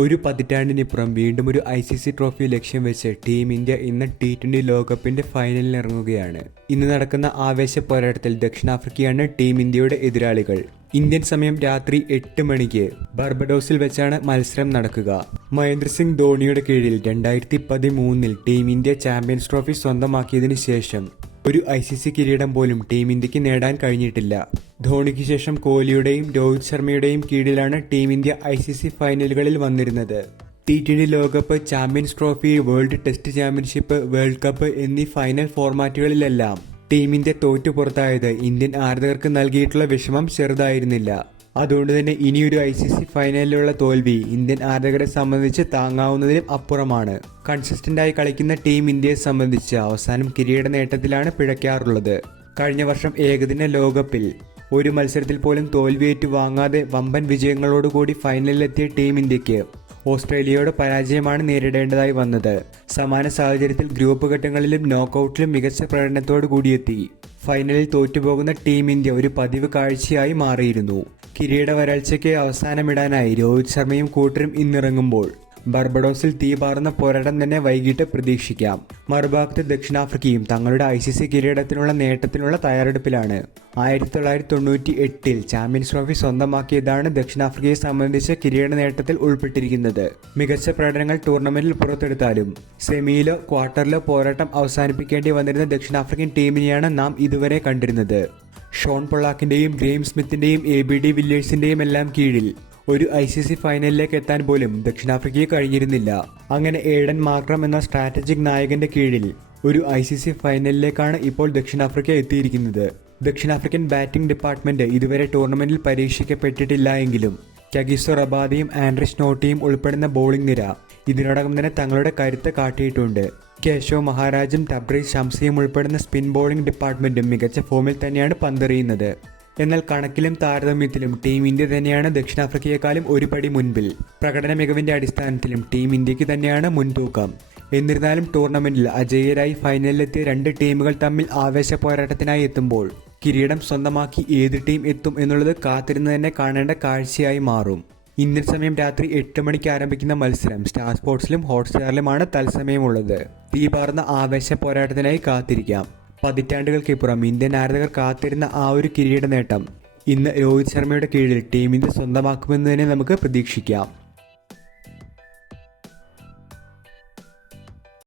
ഒരു പതിറ്റാണ്ടിനിപ്പുറം വീണ്ടും ഒരു ICC ട്രോഫി ലക്ഷ്യം വെച്ച് ടീം ഇന്ത്യ ഇന്ന് T20 ലോകകപ്പിന്റെ ഫൈനലിൽ ഇറങ്ങുകയാണ്. ഇന്ന് നടക്കുന്ന ആവേശ പോരാട്ടത്തിൽ ദക്ഷിണാഫ്രിക്കയാണ് ടീം ഇന്ത്യയുടെ എതിരാളികൾ. ഇന്ത്യൻ സമയം രാത്രി 8 മണിക്ക് ബർബഡോസിൽ വെച്ചാണ് മത്സരം നടക്കുക. മഹേന്ദ്ര സിംഗ് ധോണിയുടെ കീഴിൽ 2013 ടീം ഇന്ത്യ ചാമ്പ്യൻസ് ട്രോഫി സ്വന്തമാക്കിയതിനു ശേഷം ഒരു ICC കിരീടം പോലും ടീം ഇന്ത്യക്ക് നേടാൻ കഴിഞ്ഞിട്ടില്ല. ധോണിക്ക് ശേഷം കോഹ്ലിയുടെയും രോഹിത് ശർമ്മയുടെയും കീഴിലാണ് ടീം ഇന്ത്യ ICC ഫൈനലുകളിൽ വന്നിരുന്നത്. T20 ലോകകപ്പ്, champions trophy, world test championship, world cup എന്നീ ഫൈനൽ ഫോർമാറ്റുകളിലെല്ലാം ടീം ഇന്ത്യ തോറ്റു പുറത്തായത് ഇന്ത്യൻ ആരാധകർക്ക് നൽകിയിട്ടുള്ള വിഷമം ചെറുതായിരുന്നില്ല. അതുകൊണ്ട് തന്നെ ഇനിയൊരു ICC ഫൈനലിലുള്ള തോൽവി ഇന്ത്യൻ ആരാധകരെ സംബന്ധിച്ച് താങ്ങാവുന്നതിനും അപ്പുറമാണ്. കൺസിസ്റ്റന്റായി കളിക്കുന്ന ടീം ഇന്ത്യയെ സംബന്ധിച്ച് അവസാനം കിരീട നേട്ടത്തിലാണ് പിഴയ്ക്കാറുള്ളത്. കഴിഞ്ഞ വർഷം ഏകദിന ലോകകപ്പിൽ ഒരു മത്സരത്തിൽ പോലും തോൽവിയേറ്റു വാങ്ങാതെ വമ്പൻ വിജയങ്ങളോടുകൂടി ഫൈനലിലെത്തിയ ടീം ഇന്ത്യക്ക് ഓസ്ട്രേലിയയോട് പരാജയമാണ് നേരിടേണ്ടതായി വന്നത്. സമാന സാഹചര്യത്തിൽ ഗ്രൂപ്പ് ഘട്ടങ്ങളിലും നോക്കൌട്ടിലും മികച്ച പ്രകടനത്തോടു കൂടിയെത്തി ഫൈനലിൽ തോറ്റുപോകുന്ന ടീം ഇന്ത്യ ഒരു പതിവ് കാഴ്ചയായി മാറിയിരുന്നു. കിരീട വരൾച്ചയ്ക്ക് അവസാനമിടാനായി രോഹിത് ശർമ്മയും കൂട്ടരും ഇന്നിറങ്ങുമ്പോൾ ബർബഡോസിൽ തീപാറുന്ന പോരാട്ടം തന്നെ വൈകിട്ട് പ്രതീക്ഷിക്കാം. മറുഭാഗത്ത് ദക്ഷിണാഫ്രിക്കയും തങ്ങളുടെ ICC കിരീടത്തിനുള്ള നേട്ടത്തിനുള്ള തയ്യാറെടുപ്പിലാണ്. 1998 ചാമ്പ്യൻസ് ട്രോഫി സ്വന്തമാക്കിയതാണ് ദക്ഷിണാഫ്രിക്കയെ സംബന്ധിച്ച് കിരീട നേട്ടത്തിൽ ഉൾപ്പെട്ടിരിക്കുന്നത്. മികച്ച പ്രകടനങ്ങൾ ടൂർണമെന്റിൽ പുറത്തെടുത്താലും സെമിയിലോ ക്വാർട്ടറിലോ പോരാട്ടം അവസാനിപ്പിക്കേണ്ടി വന്നിരുന്ന ദക്ഷിണാഫ്രിക്കൻ ടീമിനെയാണ് നാം ഇതുവരെ കണ്ടിരുന്നത്. ഷോൺ പൊള്ളാക്കിന്റെയും ഗ്രെയിം സ്മിത്തിന്റെയും ABD വില്ലേഴ്സിന്റെയും എല്ലാം കീഴിൽ ഒരു ICC ഫൈനലിലേക്ക് എത്താൻ പോലും ദക്ഷിണാഫ്രിക്കയെ കഴിഞ്ഞിരുന്നില്ല. അങ്ങനെ ഏഡൻ മാർക്രം എന്ന സ്ട്രാറ്റജിക് നായകന്റെ കീഴിൽ ഒരു ICC ഫൈനലിലേക്കാണ് ഇപ്പോൾ ദക്ഷിണാഫ്രിക്ക എത്തിയിരിക്കുന്നത്. ദക്ഷിണാഫ്രിക്കൻ ബാറ്റിംഗ് ഡിപ്പാർട്ട്മെന്റ് ഇതുവരെ ടൂർണമെന്റിൽ പരീക്ഷിക്കപ്പെട്ടിട്ടില്ല എങ്കിലും കഗിസോ റബാദയും ആൻഡ്രിസ് നോട്ടിയും ഉൾപ്പെടുന്ന ബോളിംഗ് നിര ഇതിനോടകം തന്നെ തങ്ങളുടെ കരുത്ത് കാട്ടിയിട്ടുണ്ട്. കേശവ് മഹാരാജും തബ്രീസ് ഷംസിയും ഉൾപ്പെടുന്ന സ്പിൻ ബോളിംഗ് ഡിപ്പാർട്ട്മെന്റും മികച്ച ഫോമിൽ തന്നെയാണ് പന്തെറിയുന്നത്. എന്നാൽ കണക്കിലും താരതമ്യത്തിലും ടീം ഇന്ത്യ തന്നെയാണ് ദക്ഷിണാഫ്രിക്കയെക്കാളും ഒരു പടി മുൻപിൽ. പ്രകടന മികവിന്റെ അടിസ്ഥാനത്തിലും ടീം ഇന്ത്യക്ക് തന്നെയാണ് മുൻതൂക്കം. എന്നിരുന്നാലും ടൂർണമെന്റിൽ അജേയരായി ഫൈനലിലെത്തിയ രണ്ട് ടീമുകൾ തമ്മിൽ ആവേശ പോരാട്ടത്തിനായി എത്തുമ്പോൾ കിരീടം സ്വന്തമാക്കി ഏത് ടീം എത്തും എന്നുള്ളത് കാത്തിരുന്ന് തന്നെ കാണേണ്ട കാഴ്ചയായി മാറും. ഇന്ത്യൻ സമയം രാത്രി 8 മണിക്ക് ആരംഭിക്കുന്ന മത്സരം സ്റ്റാർ സ്പോർട്സിലും ഹോട്ട്സ്റ്റാറിലുമാണ് തത്സമയമുള്ളത്. തീപാറുന്ന ആവേശ പോരാട്ടത്തിനായി കാത്തിരിക്കാം. പതിറ്റാണ്ടുകൾക്കിപ്പുറം ഇന്ത്യൻ ആരാധകർ കാത്തിരുന്ന ആ ഒരു കിരീട നേട്ടം ഇന്ന് രോഹിത് ശർമ്മയുടെ കീഴിൽ ടീം ഇന്ത്യ സ്വന്തമാക്കുമെന്ന് തന്നെ നമുക്ക് പ്രതീക്ഷിക്കാം.